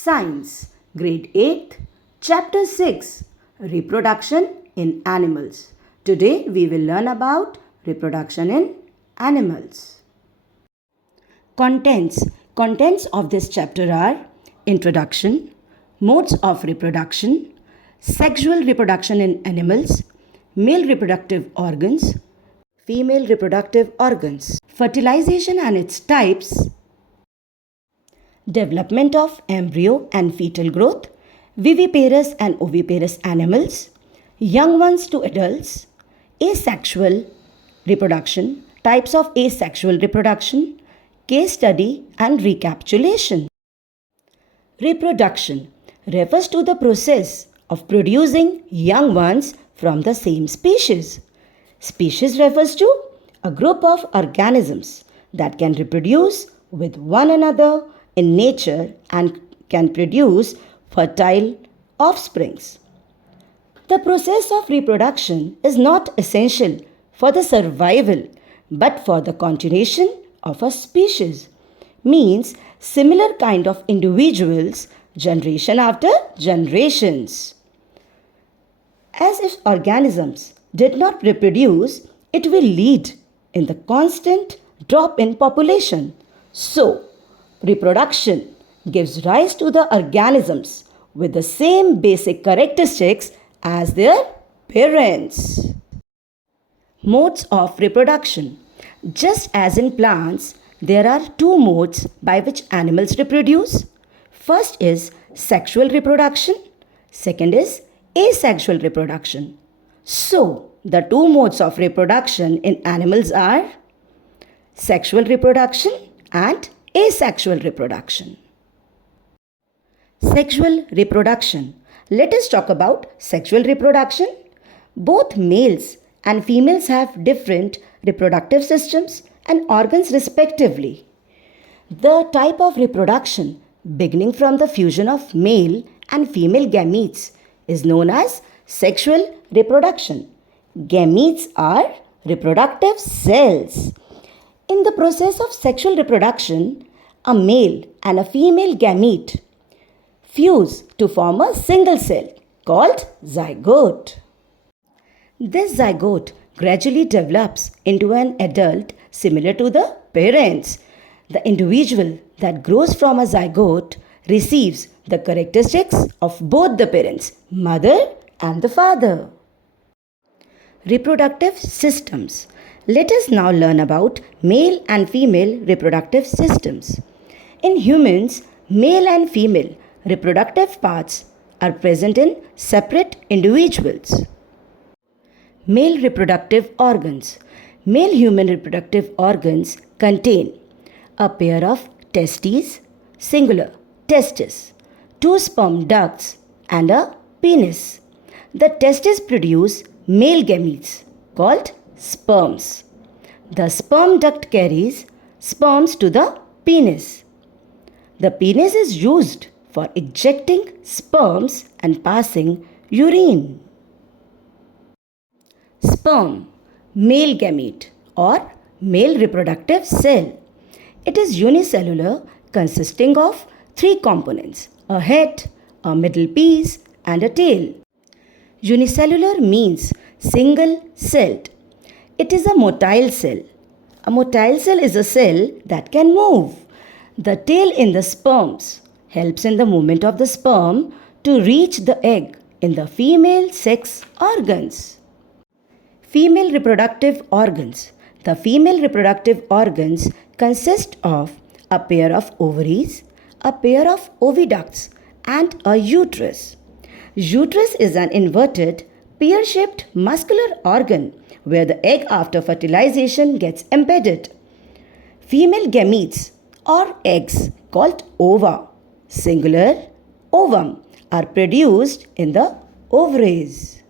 Science, Grade 8, Chapter 6, Reproduction in Animals. Today we will learn about reproduction in animals. Contents of this chapter are Introduction, Modes of Reproduction, Sexual Reproduction in Animals, Male Reproductive Organs, Female Reproductive Organs, Fertilization and its types, Development of embryo and fetal growth, viviparous and oviparous animals, young ones to adults, asexual reproduction, types of asexual reproduction, case study and recapitulation. Reproduction refers to the process of producing young ones from the same species. Species refers to a group of organisms that can reproduce with one another in nature and can produce fertile offsprings. The process of reproduction is not essential for the survival but for the continuation of a species, means similar kind of individuals generation after generations. As if organisms did not reproduce, it will lead in the constant drop in population. So, reproduction gives rise to the organisms with the same basic characteristics as their parents. Modes of reproduction. Just as in plants, there are two modes by which animals reproduce. First is sexual reproduction. Second is asexual reproduction. So, the two modes of reproduction in animals are sexual reproduction and asexual reproduction. Sexual reproduction. Let us talk about sexual reproduction. Both males and females have different reproductive systems and organs respectively. The type of reproduction beginning from the fusion of male and female gametes is known as sexual reproduction. Gametes are reproductive cells. In the process of sexual reproduction, a male and a female gamete fuse to form a single cell called zygote. This zygote gradually develops into an adult similar to the parents. The individual that grows from a zygote receives the characteristics of both the parents, mother and the father. Reproductive systems. Let us now learn about male and female reproductive systems. In humans, male and female reproductive parts are present in separate individuals. Male reproductive organs. Male human reproductive organs contain a pair of testes, singular, testis, two sperm ducts and a penis. The testes produce male gametes called sperms. The sperm duct carries sperms to the penis. The penis is used for ejecting sperms and passing urine. Sperm, male gamete or male reproductive cell. It is unicellular, consisting of three components: a head, a middle piece and a tail. Unicellular means single-celled. It is a motile cell. A motile cell is a cell that can move. The tail in the sperms helps in the movement of the sperm to reach the egg in the female sex organs. Female reproductive organs. The female reproductive organs consist of a pair of ovaries, a pair of oviducts and a uterus. Uterus is an inverted, pear-shaped muscular organ where the egg after fertilization gets embedded. Female gametes or eggs called ova, singular, ovum, are produced in the ovaries.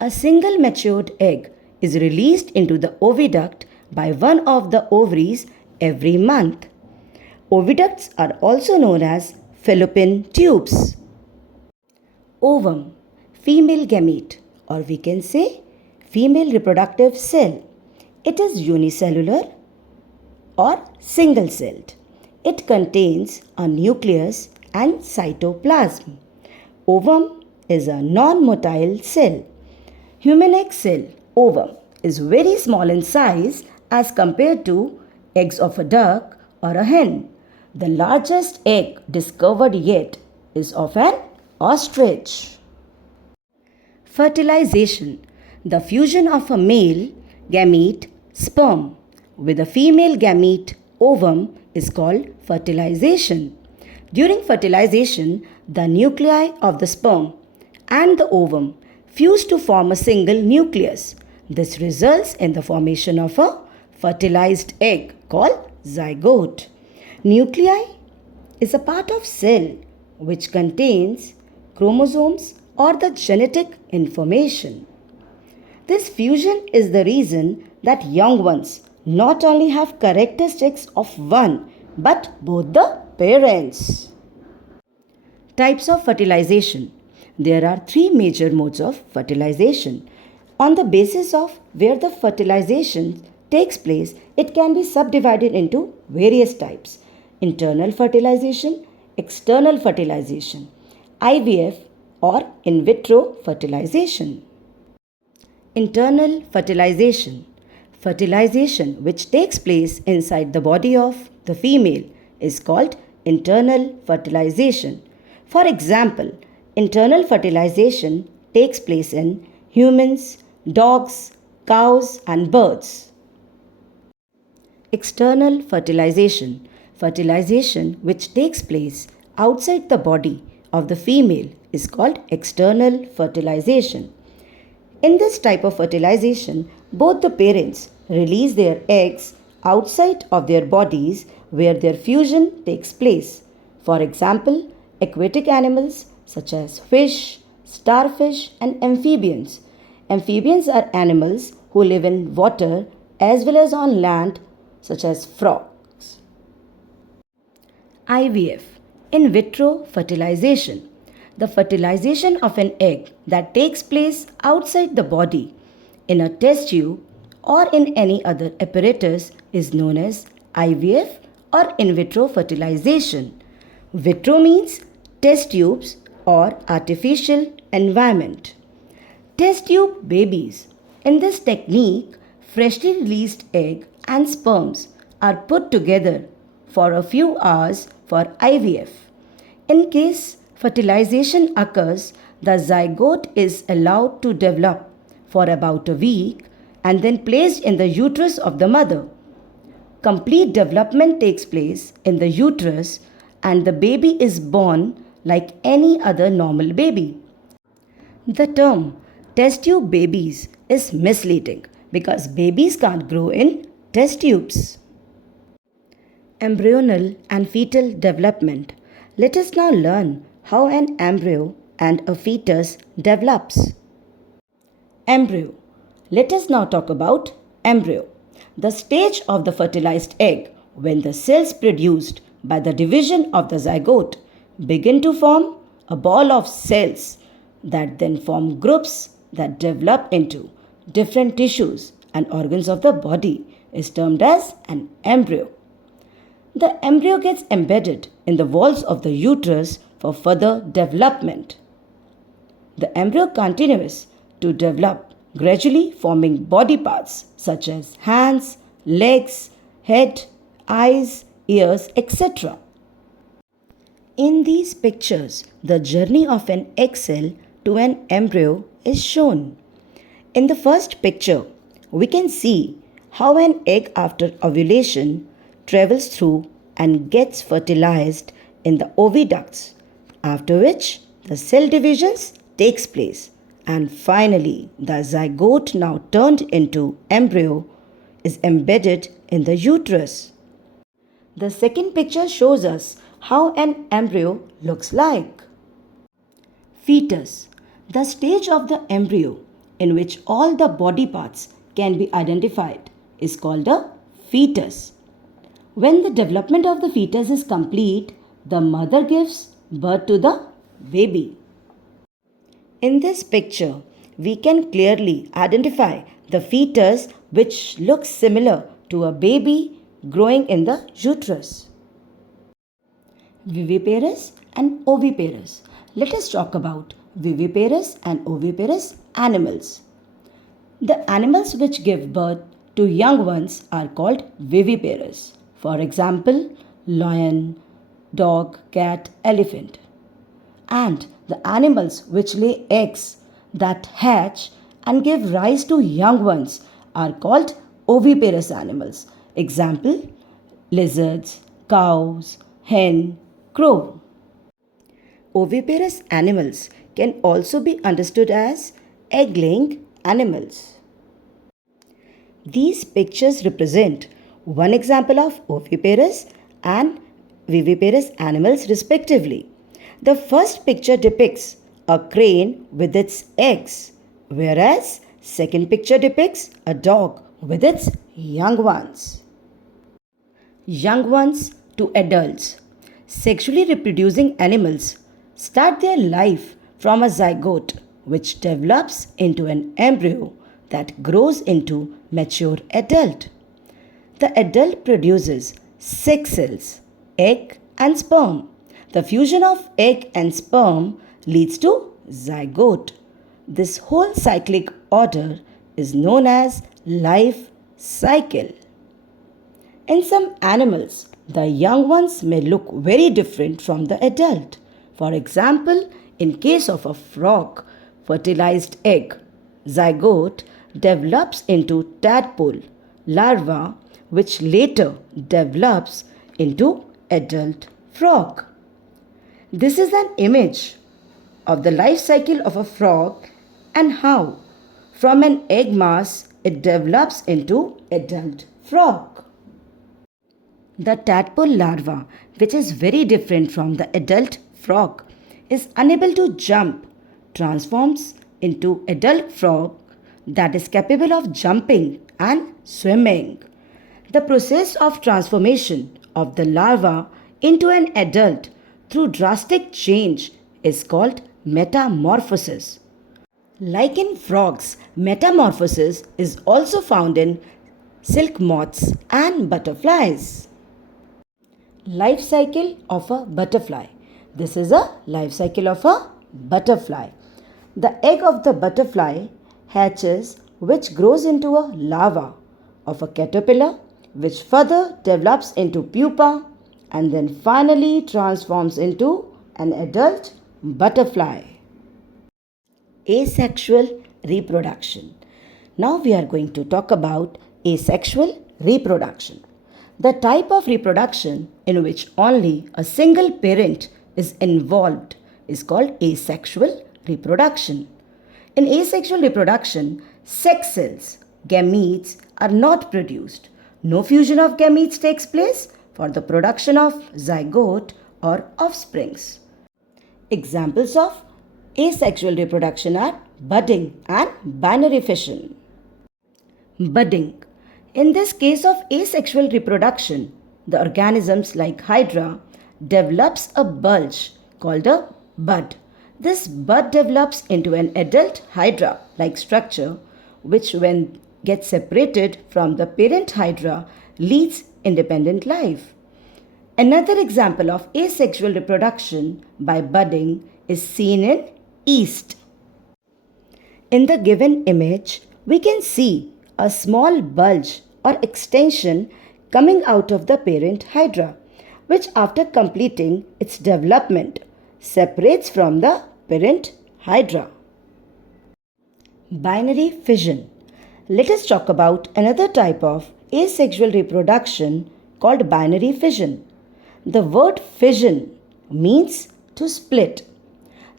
A single matured egg is released into the oviduct by one of the ovaries every month. Oviducts are also known as fallopian tubes. Ovum, female gamete, or we can say female reproductive cell. It is unicellular or single-celled. It contains a nucleus and cytoplasm. Ovum is a non-motile cell. Human egg cell, ovum, is very small in size as compared to eggs of a duck or a hen. The largest egg discovered yet is of an ostrich. Fertilization, the fusion of a male gamete, sperm, with a female gamete, ovum, is called fertilization. During fertilization, the nuclei of the sperm and the ovum fuse to form a single nucleus. This results in the formation of a fertilized egg called zygote. Nuclei is a part of cell which contains chromosomes or the genetic information. This fusion is the reason that young ones not only have characteristics of one but both the parents. Types of fertilization. There are three major modes of fertilization. On the basis of where the fertilization takes place, it can be subdivided into various types: internal fertilization, external fertilization, IVF, or in vitro fertilization. Internal fertilization. Fertilization which takes place inside the body of the female is called internal fertilization. For example, internal fertilization takes place in humans, dogs, cows, and birds. External fertilization. Fertilization which takes place outside the body of the female is called external fertilization. In this type of fertilization, both the parents release their eggs outside of their bodies where their fusion takes place. For example, aquatic animals such as fish, starfish, and amphibians. Amphibians are animals who live in water as well as on land, such as frogs. IVF, in vitro fertilization. The fertilization of an egg that takes place outside the body in a test tube or in any other apparatus is known as IVF or in vitro fertilization. Vitro means test tubes or artificial environment. Test tube babies. In this technique, freshly released egg and sperms are put together for a few hours for IVF. In case fertilization occurs, the zygote is allowed to develop for about a week and then placed in the uterus of the mother. Complete development takes place in the uterus and the baby is born like any other normal baby. The term test tube babies is misleading because babies can't grow in test tubes. Embryonal and fetal development. Let us now learn how an embryo and a fetus develops. Embryo. Let us now talk about embryo, the stage of the fertilized egg when the cells produced by the division of the zygote begin to form a ball of cells that then form groups that develop into different tissues and organs of the body is termed as an embryo. The embryo gets embedded in the walls of the uterus for further development. The embryo continues to develop, gradually forming body parts such as hands, legs, head, eyes, ears, etc. In these pictures, the journey of an egg cell to an embryo is shown. In the first picture, we can see how an egg after ovulation travels through and gets fertilized in the oviducts, after which the cell divisions takes place and finally the zygote, now turned into embryo, is embedded in the uterus. The second picture shows us how an embryo looks like. Fetus, the stage of the embryo in which all the body parts can be identified, is called a fetus. When the development of the fetus is complete, the mother gives birth to the baby. In this picture, we can clearly identify the fetus which looks similar to a baby growing in the uterus. Viviparous and oviparous. Let us talk about viviparous and oviparous animals. The animals which give birth to young ones are called viviparous. For example, lion, dog, cat, elephant. And the animals which lay eggs that hatch and give rise to young ones are called oviparous animals. Example, lizards, cows, hen, crow. Oviparous animals can also be understood as egg-laying animals. These pictures represent one example of oviparous and viviparous animals respectively. The first picture depicts a crane with its eggs, whereas second picture depicts a dog with its young ones. Young ones to adults. Sexually reproducing animals start their life from a zygote which develops into an embryo that grows into mature adult. The adult produces sex cells, egg and sperm. The fusion of egg and sperm leads to zygote. This whole cyclic order is known as life cycle. In some animals, the young ones may look very different from the adult. For example, in case of a frog, fertilized egg, zygote develops into tadpole, larva, which later develops into adult frog. This is an image of the life cycle of a frog and how from an egg mass it develops into adult frog. The tadpole larva, which is very different from the adult frog, is unable to jump, transforms into adult frog that is capable of jumping and swimming. The process of transformation of the larva into an adult through drastic change is called metamorphosis. Like in frogs, metamorphosis is also found in silk moths and butterflies. Life cycle of a butterfly. This is a life cycle of a butterfly. The egg of the butterfly hatches, which grows into a larva of a caterpillar, which further develops into pupa and then finally transforms into an adult butterfly. Asexual reproduction. Now we are going to talk about asexual reproduction. The type of reproduction in which only a single parent is involved is called asexual reproduction. In asexual reproduction, sex cells, gametes, are not produced. No fusion of gametes takes place for the production of zygote or offsprings. Examples of asexual reproduction are budding and binary fission. Budding. In this case of asexual reproduction, the organisms like Hydra develops a bulge called a bud. This bud develops into an adult Hydra-like structure which when gets separated from the parent Hydra leads independent life. Another example of asexual reproduction by budding is seen in yeast. In the given image, we can see a small bulge or extension coming out of the parent Hydra, which after completing its development separates from the parent Hydra. Binary fission. Let us talk about another type of asexual reproduction called binary fission. The word fission means to split.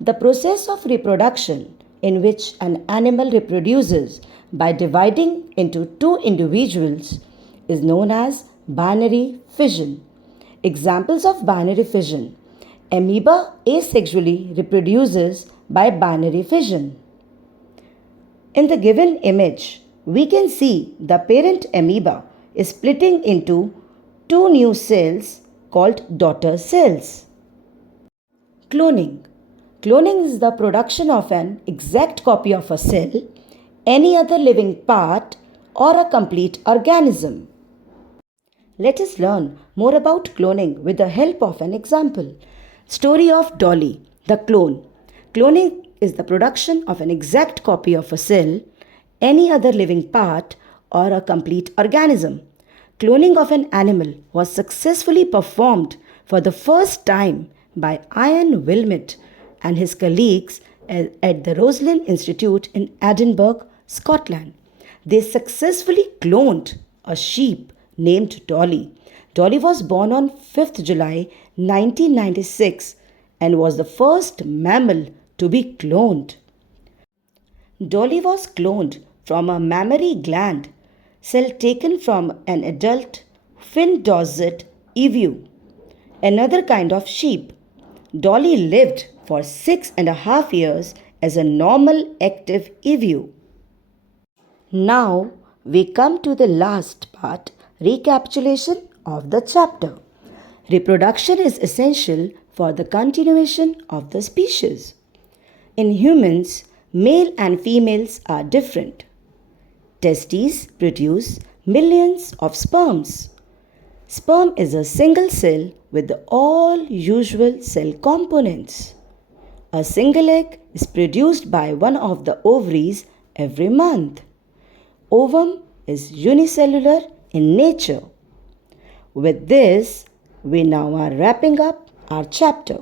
The process of reproduction in which an animal reproduces by dividing into two individuals is known as binary fission. Examples of binary fission. Amoeba asexually reproduces by binary fission. In the given image, we can see the parent amoeba is splitting into two new cells called daughter cells. Cloning. Cloning is the production of an exact copy of a cell, any other living part, or a complete organism. Let us learn more about cloning with the help of an example. Story of Dolly, the clone. Cloning is the production of an exact copy of a cell, any other living part, or a complete organism. Cloning of an animal was successfully performed for the first time by Ian Wilmot and his colleagues at the Roslin Institute in Edinburgh, Scotland. They successfully cloned a sheep named Dolly. Dolly was born on 5th July 1996 and was the first mammal to be cloned. Dolly was cloned from a mammary gland cell taken from an adult fin-dorsate ewe, another kind of sheep. Dolly lived for 6.5 years as a normal active ewe. Now we come to the last part, recapitulation of the chapter. Reproduction is essential for the continuation of the species. In humans, male and females are different. Testes produce millions of sperms. Sperm is a single cell with all usual cell components. A single egg is produced by one of the ovaries every month. Ovum is unicellular in nature. With this, we now are wrapping up our chapter.